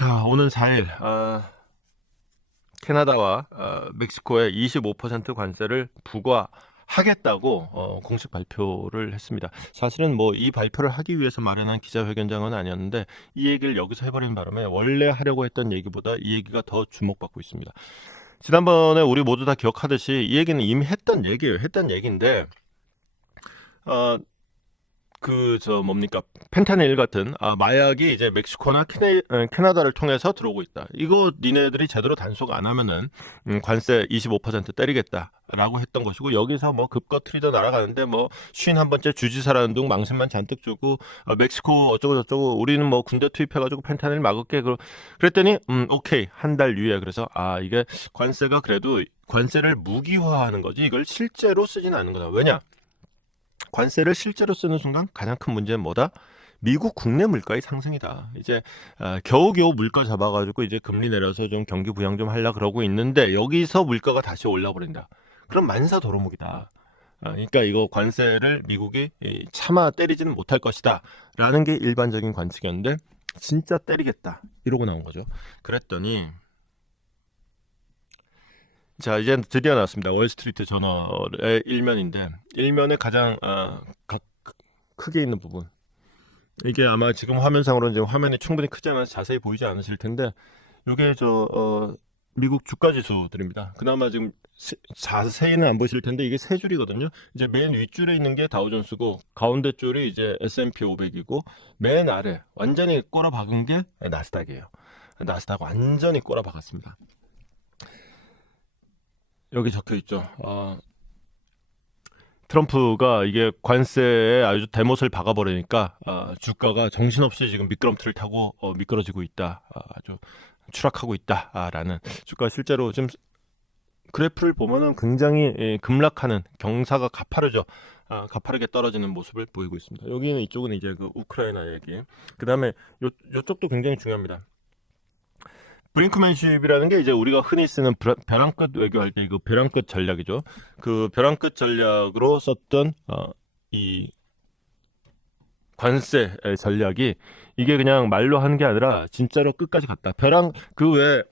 자, 오는 4일 캐나다와 멕시코에 25% 관세를 부과하겠다고 공식 발표를 했습니다. 사실은 뭐 이 발표를 하기 위해서 마련한 기자회견장은 아니었는데 이 얘기를 여기서 해버리는 바람에 원래 하려고 했던 얘기보다 이 얘기가 더 주목받고 있습니다. 지난번에 우리 모두 다 기억하듯이 이 얘기는 이미 했던 얘기예요. 했던 얘기인데 뭡니까? 펜타닐 같은 마약이 이제 멕시코나 캐나다를 통해서 들어오고 있다. 이거 니네들이 제대로 단속 안 하면은 관세 25% 때리겠다라고 했던 것이고, 여기서 뭐 급거트리도 날아가는데 뭐 51번째 주지사라는 둥 망신만 잔뜩 주고 멕시코 어쩌고 저쩌고 우리는 뭐 군대 투입해가지고 펜타닐 막을게. 그랬더니 오케이, 한 달 유예. 그래서 이게 관세가 그래도 관세를 무기화하는 거지 이걸 실제로 쓰지는 않는 거다. 왜냐? 관세를 실제로 쓰는 순간 가장 큰 문제는 뭐다? 미국 국내 물가의 상승이다. 이제 겨우겨우 물가 잡아가지고 이제 금리 내려서 좀 경기 부양 좀 하려 그러고 있는데 여기서 물가가 다시 올라버린다. 그럼 만사 도루묵이다. 그러니까 이거 관세를 미국이 차마 때리지는 못할 것이다 라는 게 일반적인 관측이었는데 진짜 때리겠다 이러고 나온 거죠. 그랬더니 자, 이제 드디어 나왔습니다. 월스트리트 저널의 일면인데 일면의 가장 크게 있는 부분, 이게 아마 지금 화면상으로는 지금 화면이 충분히 크지 않아서 자세히 보이지 않으실 텐데 이게 미국 주가 지수들입니다. 그나마 지금 자세히는 안 보실 텐데 이게 세 줄이거든요. 이제 맨 윗줄에 있는 게 다우존스고 가운데 줄이 이제 S&P 500이고 맨 아래 완전히 꼬라박은 게 나스닥이에요. 나스닥 완전히 꼬라박았습니다. 여기 적혀 있죠. 트럼프가 이게 관세에 아주 대못을 박아버리니까 주가가 정신없이 지금 미끄럼틀을 타고 미끄러지고 있다. 아주 추락하고 있다라는, 주가 실제로 지금 그래프를 보면은 굉장히 급락하는, 경사가 가파르죠. 가파르게 떨어지는 모습을 보이고 있습니다. 여기는 이쪽은 이제 그 우크라이나 얘기. 그 다음에 요쪽도 굉장히 중요합니다. 브링크맨십이라는 게 이제 우리가 흔히 쓰는 벼랑 끝 외교할 때 이거 벼랑 끝 전략이죠. 그 벼랑 끝 전략으로 썼던 이 관세 전략이 이게 그냥 말로 하는 게 아니라 진짜로 끝까지 갔다. 벼랑 그 외에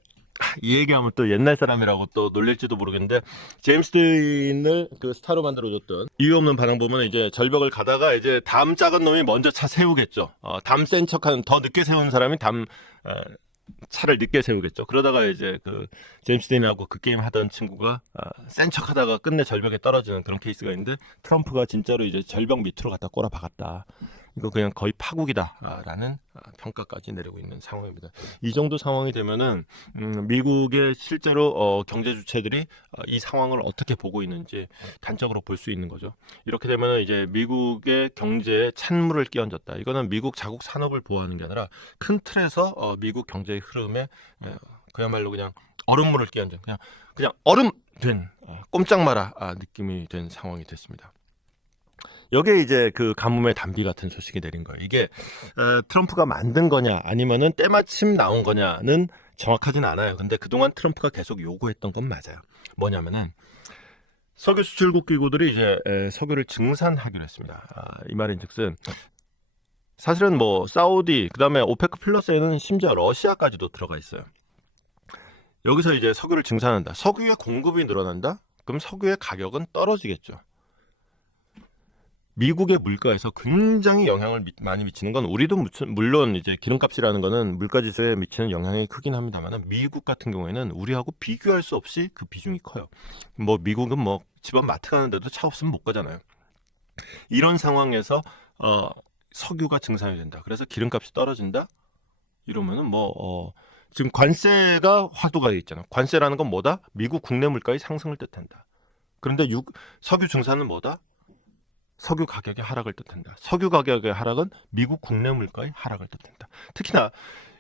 이 얘기하면 또 옛날 사람이라고 또 놀릴지도 모르겠는데, 제임스 딘을 그 스타로 만들어줬던 이유 없는 반항 보면 이제 절벽을 가다가 이제 다음 작은 놈이 먼저 차 세우겠죠. 담 센 척하는, 더 늦게 세운 사람이 차를 늦게 세우겠죠. 그러다가 이제 그 제임스 딘하고 그 게임 하던 친구가 센 척하다가 끝내 절벽에 떨어지는 그런 케이스가 있는데, 트럼프가 진짜로 이제 절벽 밑으로 갖다 꼬라 박았다. 이거 그냥 거의 파국이다라는 평가까지 내리고 있는 상황입니다. 이 정도 상황이 되면은 미국의 실제로 경제 주체들이 이 상황을 어떻게 보고 있는지 단적으로 볼 수 있는 거죠. 이렇게 되면은 이제 미국의 경제에 찬물을 끼얹었다. 이거는 미국 자국 산업을 보호하는 게 아니라 큰 틀에서 미국 경제의 흐름에 그야말로 그냥 얼음물을 끼얹은, 그냥 얼음 된, 꼼짝 마라 느낌이 된 상황이 됐습니다. 여기에 이제 그 가뭄의 단비 같은 소식이 내린 거예요. 이게 트럼프가 만든 거냐 아니면은 때마침 나온 거냐는 정확하진 않아요. 근데 그동안 트럼프가 계속 요구했던 건 맞아요. 뭐냐면은 석유 수출국 기구들이 이제 석유를 증산하기로 했습니다. 이 말인즉슨 사실은 뭐 사우디, 그다음에 오페크 플러스에는 심지어 러시아까지도 들어가 있어요. 여기서 이제 석유를 증산한다. 석유의 공급이 늘어난다. 그럼 석유의 가격은 떨어지겠죠. 미국의 물가에서 굉장히 영향을 많이 미치는 건, 우리도 물론 이제 기름값이라는 거는 물가지수에 미치는 영향이 크긴 합니다만, 미국 같은 경우에는 우리하고 비교할 수 없이 그 비중이 커요. 뭐 미국은 뭐 집안 마트 가는데도 차 없으면 못 가잖아요. 이런 상황에서 석유가 증산이 된다. 그래서 기름값이 떨어진다. 이러면은 뭐 지금 관세가 화두가 있잖아. 관세라는 건 뭐다? 미국 국내 물가의 상승을 뜻한다. 그런데 석유 증산은 뭐다? 석유 가격의 하락을 뜻한다. 석유 가격의 하락은 미국 국내 물가의 하락을 뜻한다. 특히나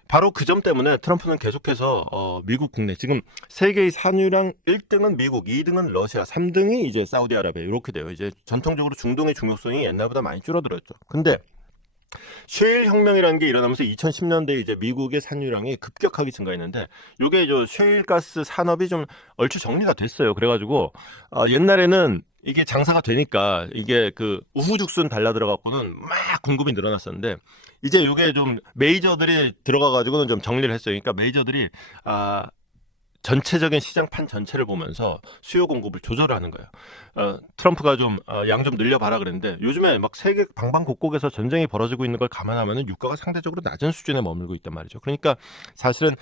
바로 그 점 때문에 트럼프는 계속해서 미국 국내, 지금 세계의 산유량 1등은 미국, 2등은 러시아, 3등이 이제 사우디아라비아, 이렇게 돼요. 이제 전통적으로 중동의 중요성이 옛날보다 많이 줄어들었죠. 근데 셰일 혁명이라는 게 일어나면서 2010년대에 이제 미국의 산유량이 급격하게 증가했는데, 요게 저 셰일 가스 산업이 좀 얼추 정리가 됐어요. 그래가지고 옛날에는 이게 장사가 되니까 이게 그 우후죽순 달라 들어갖고는 막 공급이 늘어났었는데, 이제 요게 좀 메이저들이 들어가가지고는 좀 정리를 했어요. 그러니까 메이저들이 전체적인 시장판 전체를 보면서 수요 공급을 조절하는 거예요. 트럼프가 좀 양 좀 늘려봐라 그랬는데, 요즘에 막 세계 방방곡곡에서 전쟁이 벌어지고 있는 걸 감안하면 유가가 상대적으로 낮은 수준에 머물고 있단 말이죠. 그러니까 사실은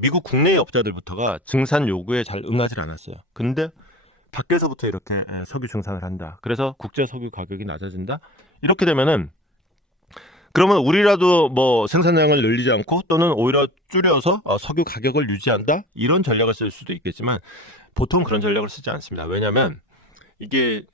미국 국내의 업자들부터가 증산 요구에 잘 응하지 않았어요. 근데 밖에서부터 이렇게 석유 증산을 한다. 그래서 국제 석유 가격이 낮아진다. 이렇게 되면은, 그러면 우리라도 뭐 생산량을 늘리지 않고 또는 오히려 줄여서 석유 가격을 유지한다? 이런 전략을 쓸 수도 있겠지만, 보통 그런 전략을 쓰지 않습니다. 왜냐하면 이게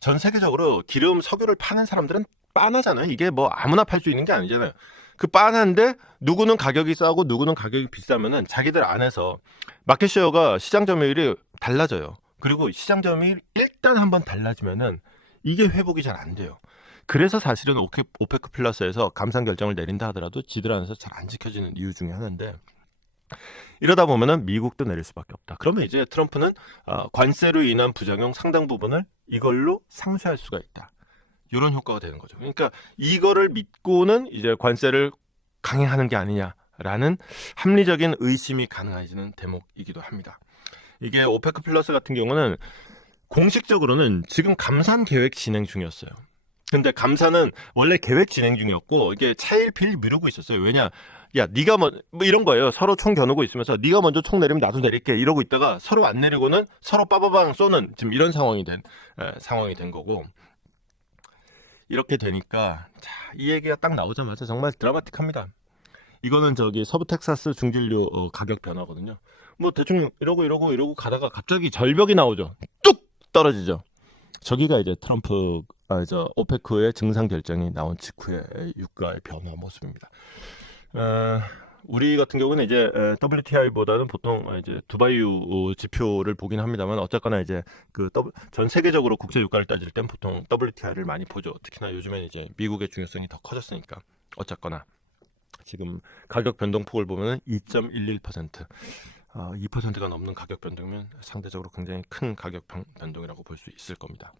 전 세계적으로 기름 석유를 파는 사람들은 빤하잖아요. 이게 뭐 아무나 팔 수 있는 게 아니잖아요. 그 빤한데 누구는 가격이 싸고 누구는 가격이 비싸면은 자기들 안에서 마켓쉐어가 시장 점유율이 달라져요. 그리고 시장 점유율 일단 한번 달라지면은 이게 회복이 잘 안 돼요. 그래서 사실은 오페크 플러스에서 감산 결정을 내린다 하더라도 지들 안에서 잘 안 지켜지는 이유 중에 하나인데, 이러다 보면은 미국도 내릴 수밖에 없다. 그러면 이제 트럼프는 관세로 인한 부작용 상당 부분을 이걸로 상쇄할 수가 있다. 이런 효과가 되는 거죠. 그러니까 이거를 믿고는 이제 관세를 강행하는 게 아니냐라는 합리적인 의심이 가능해지는 대목이기도 합니다. 이게 오페크 플러스 같은 경우는 공식적으로는 지금 감산 계획 진행 중이었어요. 근데 감사는 원래 계획 진행 중이었고, 이게 차일피일 미루고 있었어요. 왜냐, 야 네가 뭐 이런 거예요. 서로 총 겨누고 있으면서 네가 먼저 총 내리면 나도 내릴게 이러고 있다가 서로 안 내리고는 서로 빠바방 쏘는 지금 이런 상황이 된 거고, 이렇게 되니까 이 얘기가 딱 나오자마자 정말 드라마틱합니다. 이거는 저기 서부 텍사스 중진료 가격 변화거든요. 뭐 대충 이러고 가다가 갑자기 절벽이 나오죠. 뚝 떨어지죠. 저기가 이제 트럼프 오페크의 증상 결정이 나온 직후의 유가의 변화 모습입니다. 우리 같은 경우는 이제 WTI보다는 보통 이제 두바이유 지표를 보긴 합니다만, 어쨌거나 이제 전 세계적으로 국제 유가를 따질 땐 보통 WTI를 많이 보죠. 특히나 요즘엔 이제 미국의 중요성이 더 커졌으니까. 어쨌거나 지금 가격 변동폭을 보면 2.11%, 2%가 넘는 가격 변동이면 상대적으로 굉장히 큰 가격 변동이라고 볼 수 있을 겁니다.